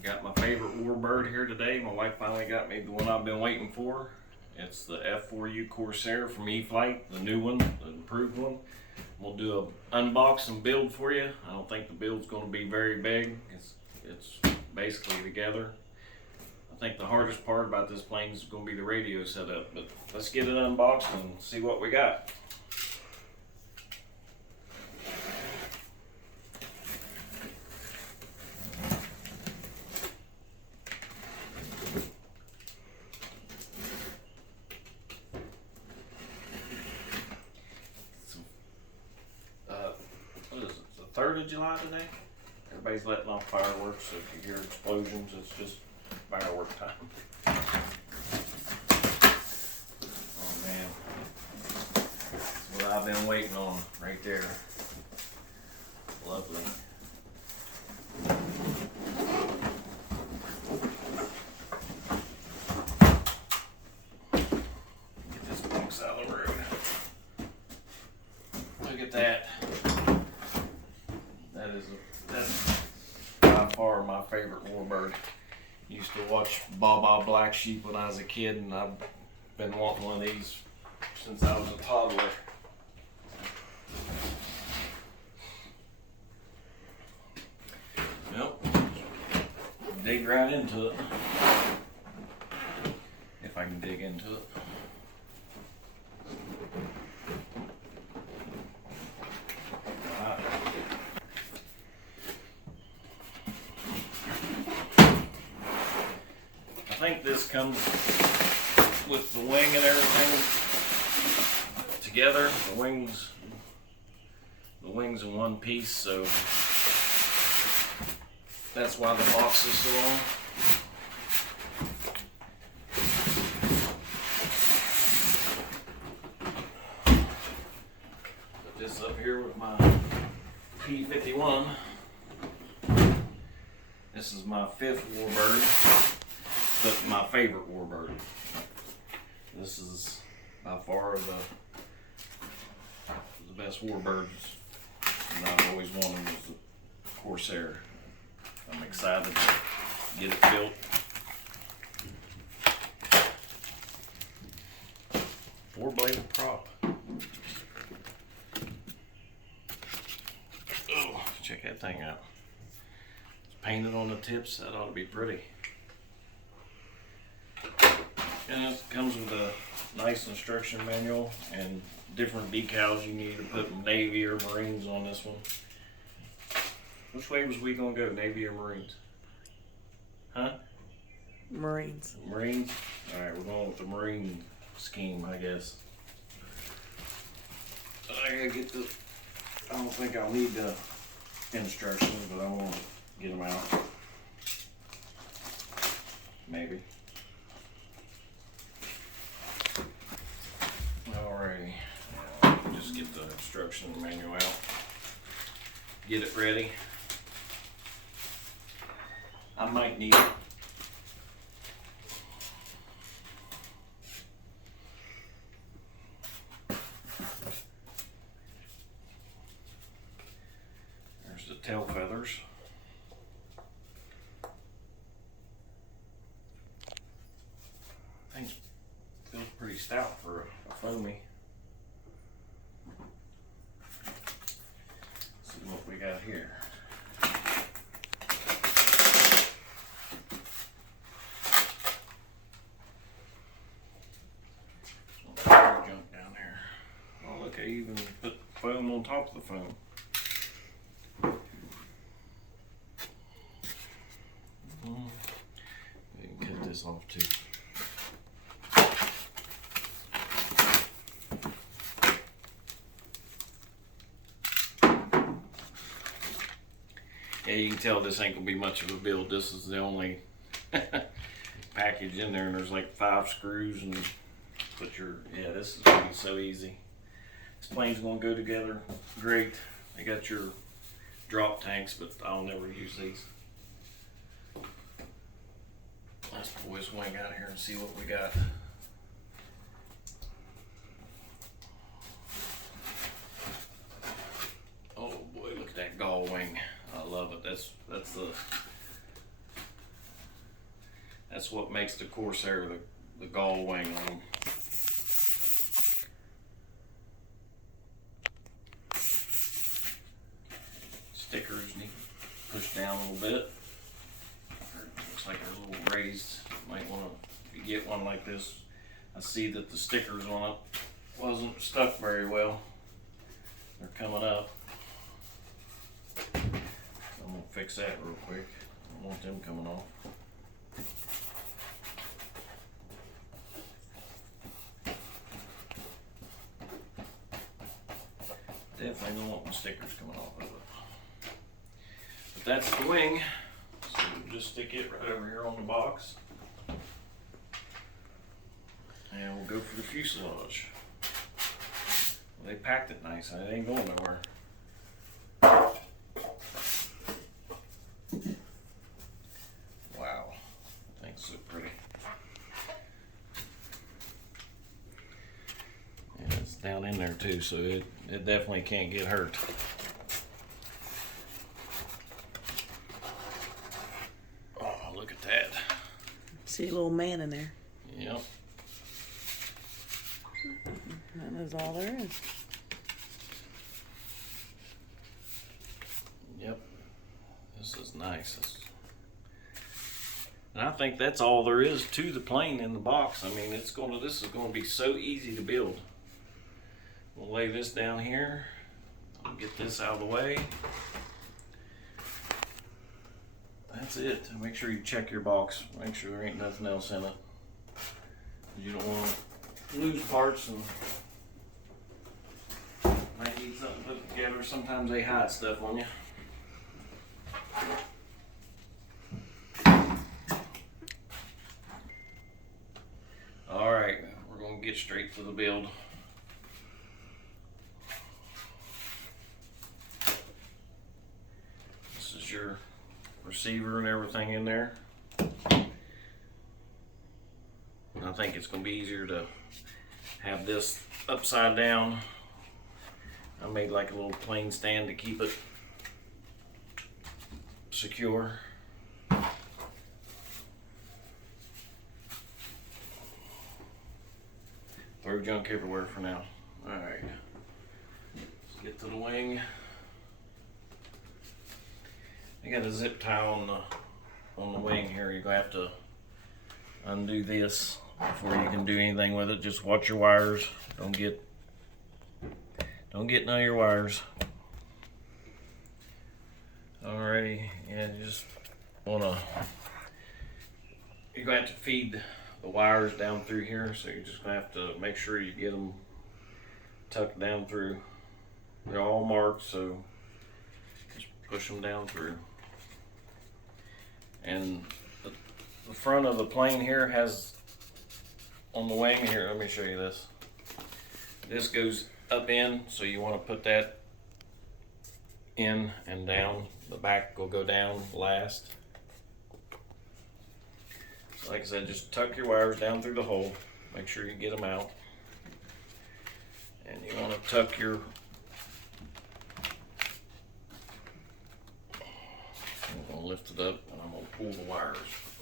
I got my favorite warbird here today. My wife finally got me the one I've been waiting for. It's the F4U Corsair from E-flite, the new one, the improved one. We'll do an unbox and build for you. I don't think the build's going to be very big. It's basically together. I think the hardest part about this plane is going to be the radio setup, but let's get it unboxed and see what we got. What is it, the 3rd of July today? Everybody's letting off fireworks, so if you hear explosions, it's just firework time. Oh man, that's what I've been waiting on right there. Lovely. Get this box out of the road. Look at that. That's by far my favorite warbird. Used to watch Baa Black Sheep when I was a kid, and I've been wanting one of these since I was a toddler. Yep, dig right into it. If I can dig into it. I think this comes with the wing and everything together. The wings in one piece, so that's why the box is so long. Put this up here with my P-51. This is my 5th warbird, but my favorite warbird. This is by far the best warbirds that I've always wanted was the Corsair. I'm excited to get it built. Four-bladed prop. Oh, check that thing out. It's painted on the tips. That ought to be pretty. And it comes with a nice instruction manual and different decals you need to put Navy or Marines on this one. Which way was we gonna go, Navy or Marines? Huh? Marines. Marines? Alright, we're going with the Marine scheme, I guess. I gotta get the, I don't think I'll need the instructions, but I want to get them out. Maybe. Alrighty, just get the instruction manual out, get it ready. I might need it. There's the tail feathers. I think it feels pretty stout for a foamy. Let's see what we got here. Junk down here. Oh look, I even put foam on top of the foam. We can cut this off too. Yeah, you can tell this ain't gonna be much of a build. This is the only package in there, and there's like 5 screws and put your, yeah, this is gonna be so easy. This plane's gonna go together great. They got your drop tanks, but I'll never use these. Let's pull this wing out here and see what we got. Oh boy, look at that gull wing. I love it. That's That's what makes the Corsair the gull wing on them. Stickers need to push down a little bit. Looks like they're a little raised. Might want to, if you get one like this, I see that the stickers on it wasn't stuck very well. They're coming up. I'm gonna fix that real quick. I don't want them coming off. Definitely don't want the stickers coming off of it. But that's the wing. So we'll just stick it right over here on the box. And we'll go for the fuselage. They packed it nice, it ain't going nowhere. Wow, that thing's so pretty. And it's down in there too, so it definitely can't get hurt. Oh, look at that. See a little man in there. Yep. That is all there is. Yep. This is nice. And I think that's all there is to the plane in the box. I mean, this is gonna be so easy to build. We'll lay this down here. I'll get this out of the way. That's it. Make sure you check your box. Make sure there ain't nothing else in it. You don't want to lose parts and might need something put together. Sometimes they hide stuff on you. Alright, we're going to get straight to the build. This is your receiver and everything in there. I think it's going to be easier to have this upside down. I made like a little plane stand to keep it secure. Throw junk everywhere for now. Alright, let's get to the wing. I got a zip tie on the wing here. You're going to have to undo this before you can do anything with it. Just watch your wires. Don't get none of your wires. Alrighty, and you just wanna, you're gonna have to feed the wires down through here, so you're just gonna have to make sure you get them tucked down through. They're all marked, so just push them down through. And the front of the plane here has, on the wing here, let me show you this. This goes up in, so you want to put that in and down. The back will go down last. So like I said, just tuck your wires down through the hole. Make sure you get them out. And you want to tuck your, I'm going to lift it up and I'm going to pull the wires.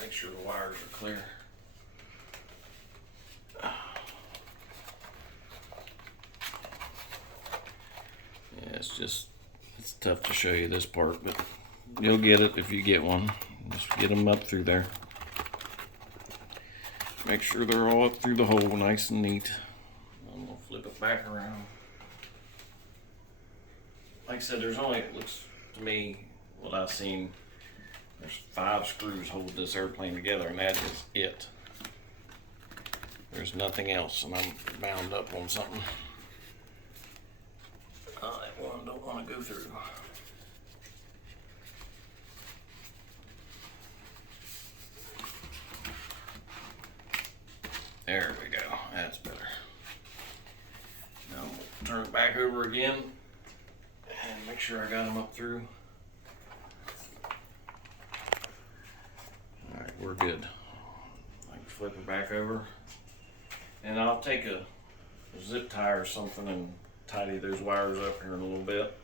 Make sure the wires are clear. Yeah, it's tough to show you this part, but you'll get it if you get one. Just get them up through there. Make sure they're all up through the hole, nice and neat. I'm gonna flip it back around. Like I said, there's only, it looks to me, what I've seen, there's 5 screws holding this airplane together, and that is it. There's nothing else, and I'm bound up on something. That one don't want to go through. There we go. That's better. Now we'll turn it back over again and make sure I got them up through. All right, we're good. I can flip it back over, and I'll take a zip tie or something and tidy those wires up here in a little bit.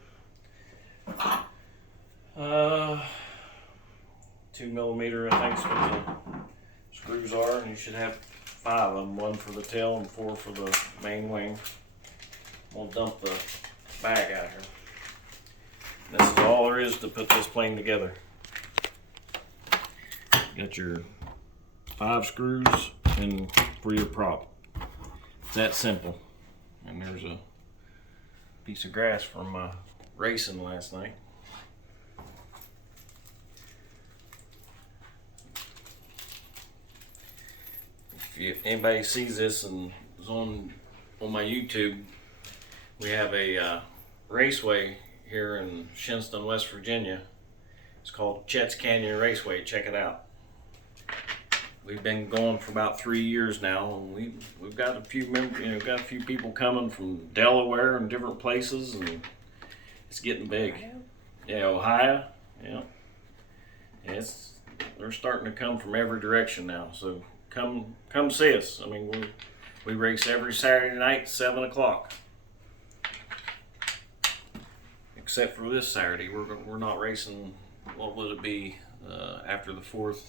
2 millimeter, I think, is what the screws are, and you should have 5 of them, 1 for the tail and 4 for the main wing. We'll dump the bag out here. This is all there is to put this plane together. Got your 5 screws and for your prop. It's that simple. And there's a piece of grass from racing last night. If anybody sees this and is on my YouTube, we have a raceway here in Shinston, West Virginia. It's called Chet's Canyon Raceway. Check it out. We've been going for about 3 years now, and we've got a few members, got a few people coming from Delaware and different places, and it's getting big. Ohio? Yeah, Ohio. Yeah. They're starting to come from every direction now. So come see us. I mean, we race every Saturday night, 7 o'clock. Except for this Saturday, we're not racing. What would it be after the 4th?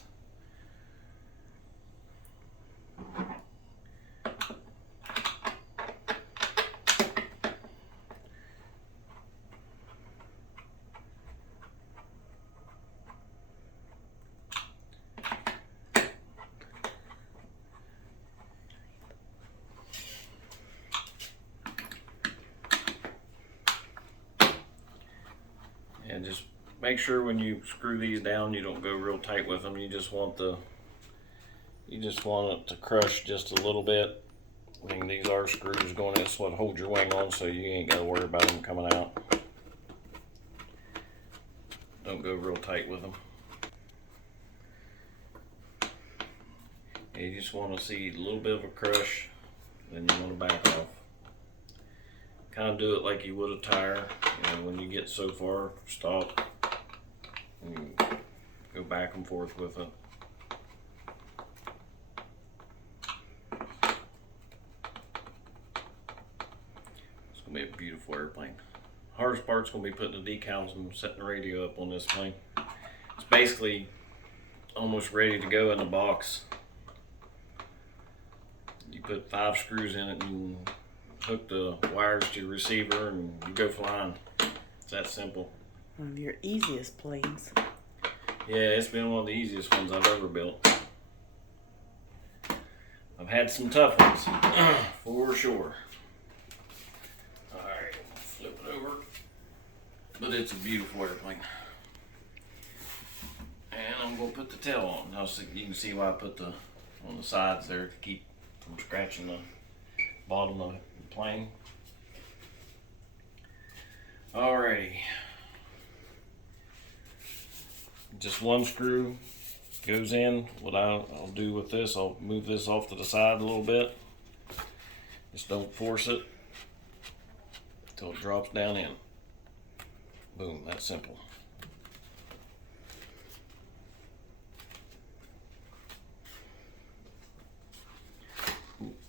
And just make sure when you screw these down, you don't go real tight with them. You just want it to crush just a little bit. I mean, these are screws going in. That's what holds your wing on, so you ain't got to worry about them coming out. Don't go real tight with them. And you just want to see a little bit of a crush, then you want to back off. Kind of do it like you would a tire. When you get so far, stop and go back and forth with it. It's gonna be a beautiful airplane. Hardest part's gonna be putting the decals and setting the radio up on this plane. It's basically almost ready to go in the box. You put 5 screws in it and hook the wires to your receiver and you go flying. It's that simple. One of your easiest planes. Yeah, it's been one of the easiest ones I've ever built. I've had some tough ones, for sure. Alright, flip it over. But it's a beautiful airplane. And I'm going to put the tail on. Now, so you can see why I put on the sides there to keep from scratching the bottom of the plane. Alrighty. Just 1 screw goes in. What I'll do with this, I'll move this off to the side a little bit. Just don't force it until it drops down in. Boom, that's simple.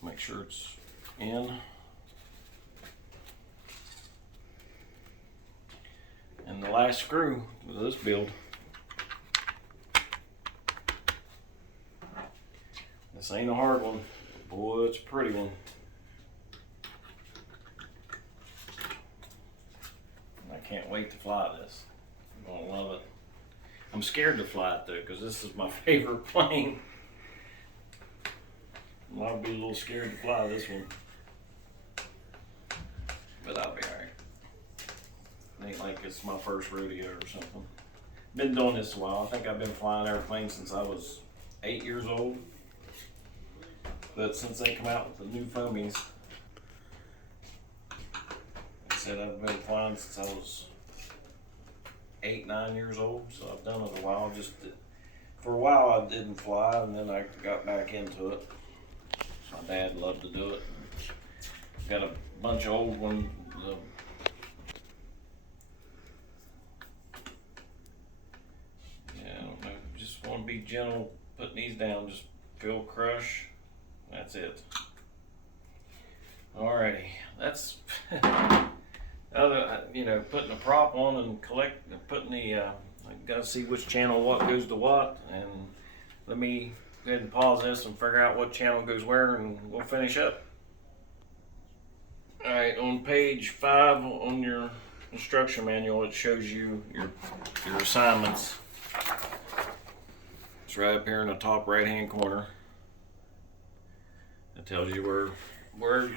Make sure it's in. And the last screw of this build. This ain't a hard one. Boy, it's a pretty one. I can't wait to fly this. I'm gonna love it. I'm scared to fly it though, because this is my favorite plane. I'll be a little scared to fly this one. But I'll be alright. It ain't like it's my first rodeo or something. Been doing this a while. I think I've been flying airplanes since I was 8 years old. But since they come out with the new foamies, I said I've been flying since I was 8, 9 years old. So I've done it a while. For a while I didn't fly, and then I got back into it. My dad loved to do it. Got a bunch of old ones. I don't know. Just want to be gentle putting these down. Just feel crush. That's it. Alrighty. That's putting a prop on and putting the. I gotta see which channel what goes to what, and let me go ahead and pause this and figure out what channel goes where, and we'll finish up. Alright, on page 5 on your instruction manual, it shows you your assignments. It's right up here in the top right hand corner. It tells you where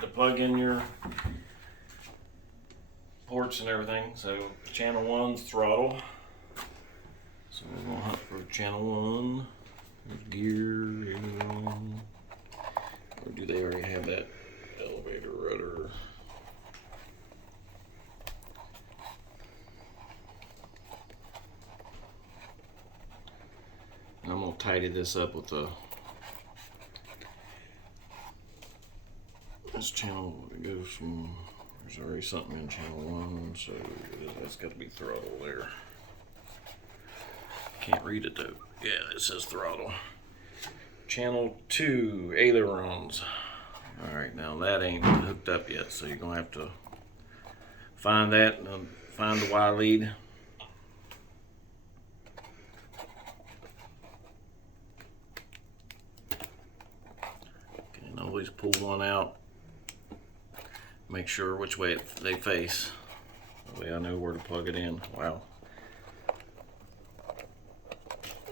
to plug in your ports and everything. So channel 1's throttle. So we're gonna hunt for channel 1. There's gear. Or do they already have that? Elevator, rudder. And I'm gonna tidy this up with this channel. It goes from, there's already something in channel 1, so that's got to be throttle there. Can't read it though. Yeah, it says throttle. Channel 2, ailerons. Alright, now that ain't hooked up yet, so you're going to have to find that and find the Y lead. Okay, and always pull one out. Make sure which way they face. That way I know where to plug it in. Wow.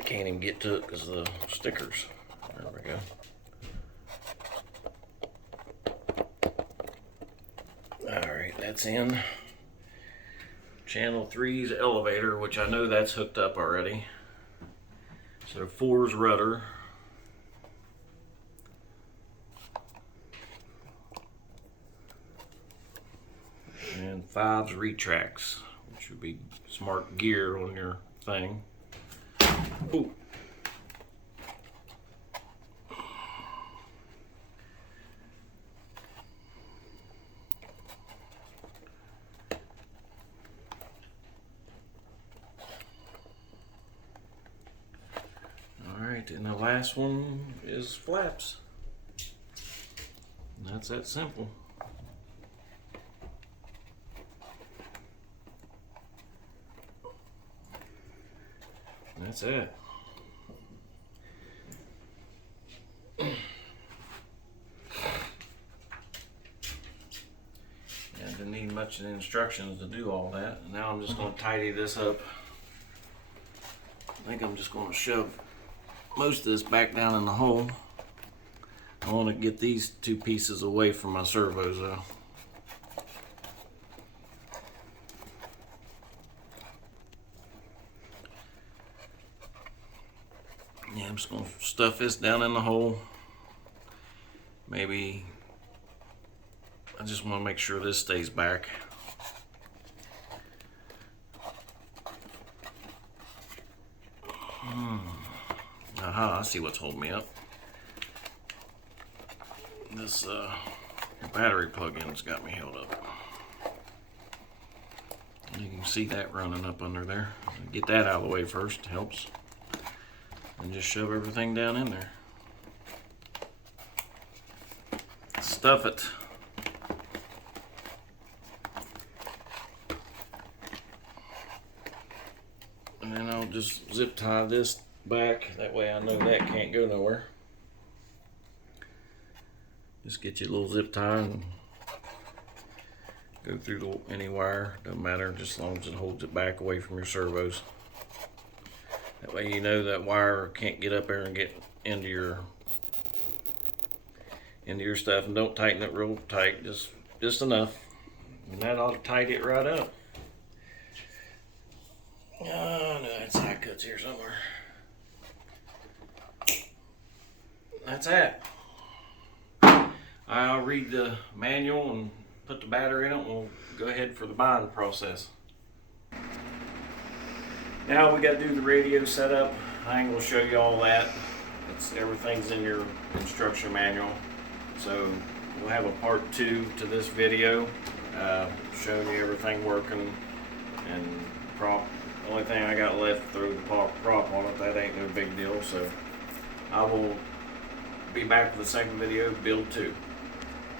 Can't even get to it because of the stickers. There we go. Alright, that's in. Channel 3's elevator, which I know that's hooked up already. So 4's rudder. And 5's retracts, which would be smart gear on your thing. Ooh. Alright, and the last one is flaps. And that's that simple. And that's it. I didn't need much of the instructions to do all that. Now I'm just going to tidy this up. I think I'm just going to shove most of this back down in the hole. I want to get these two pieces away from my servos though. Yeah, I'm just going to stuff this down in the hole. Maybe I just want to make sure this stays back. Aha, I see what's holding me up. This battery plug-in's got me held up. You can see that running up under there. Get that out of the way first, helps. And just shove everything down in there. Stuff it. And then I'll just zip tie this back. That way I know that can't go nowhere. Just get your little zip tie and go through any wire. Doesn't matter, just as long as it holds it back away from your servos. That way you know that wire can't get up there and get into your stuff. And don't tighten it real tight, just enough. And that ought to tighten it right up. Oh no, that side cut's here somewhere. That's it. I'll read the manual and put the battery in it, and we'll go ahead for the buying process. Now we got to do the radio setup. I ain't gonna show you all that. Everything's in your instruction manual. So we'll have a part 2 to this video, showing you everything working and prop. The only thing I got left, throw the prop on it. That ain't no big deal. So I will be back with the second video, build 2.